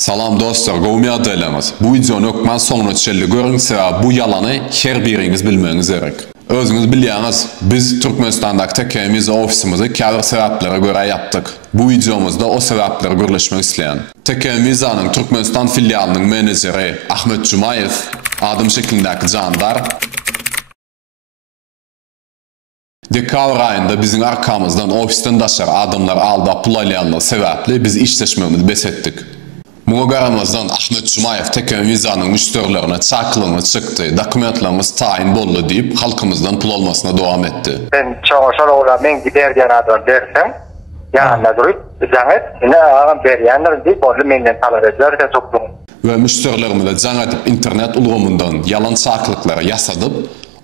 Salam dostlar, gowmy adaylarımız. Bu videonu okman soňuna çelli görün, sebäbi bu yalanı her biriňiz bilmeňiz gerek. Özüňiz bilýäňiz, biz Türkmenistandaky tekemiz ofisimizi käbir sebäplere görä yapdyk. Bu videomuzda o sebäpleri görleşmek isleýän. Tekemizanyň Türkmenistan filialynyň menejeri Ahmet Jumayev, adım şeklindäki jandar, dekabr aýynda biziň arkamızdan ofisten daşar adamlar alda pul alýanlar sebäpli biz işleşmemizi besetdik. Muňa garamazdan Ahmet Jumayev tekemizanyň müşterilerine çaklygyny çykdy, dokumentlarymyz taýin boldy diýip halkymyzdan pul almasyna dowam etdi. Ben çoğuşar ola men gider diýen adam dersem, ýa-da durup, jaňat, ine agam berýändir diýip boldy menden talap etdiler de topdum. Ve müşterilerimize jaňatyp internet ulgamyndan yalan çaklyklara ýasadyp,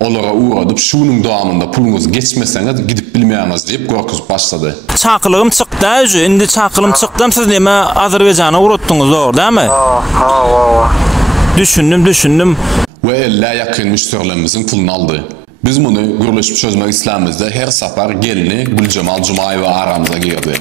olara uğradyp şunun dowamında puluňyz geçmeseňiz gidip bilmeýäňiz diýip gorkusyp başlady. Çaklygym çykdy, indi çaklym çykdym, siz näme Azerbaýjana uratdyňyz dogry, dämi? Ha. Düşündüm. Ve 50 ýakyn müşterilerimizin pulunu aldy. Biz muny gürleşip çözmek islämizde her sapar gelini Gülcemal Jumayewa aramyza girdi.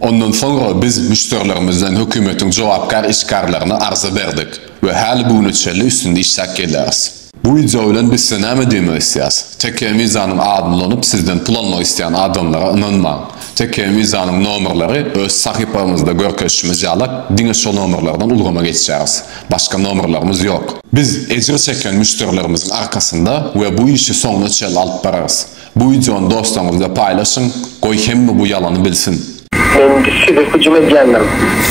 Ondan sonra biz müşterilerimizden hökümetin jogapkar işgarlaryna arza berdik ve hal bu nöçeli üstünde işlek geliriz. Bu video bilen biz size näme diýmek isleýäs? Tekemizanyň adylanyp sizden pul almak isleýän adamlara inanmaň. Tekemizanyň nomerleri öz sahypamyzda görkeşimiz ýaly, diňe şol nomerlerden ulgama geçýäris. Başga nomerlerimiz ýok. Biz ejir çeken müşterilerimizin arkasında ve bu işi soňuna çel alyp bararys. Bu videonu dostlarymyzla paýlaşyň, goý hemme bu ýalany bilsin. Ben size hücum edýändim.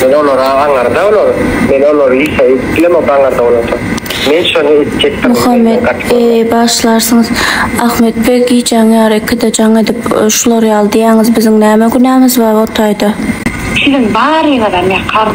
Ben olara aňarda olar. Ben olary işe bilem aňarda olar. Men şonu etdim. Muhammed başlarsınız. Ahmet Bey giýjäňär ekedejaň edip şular ýaly diýäňiz biziň näme günämiz bar ortaýda. Sizin bari adam ýakar.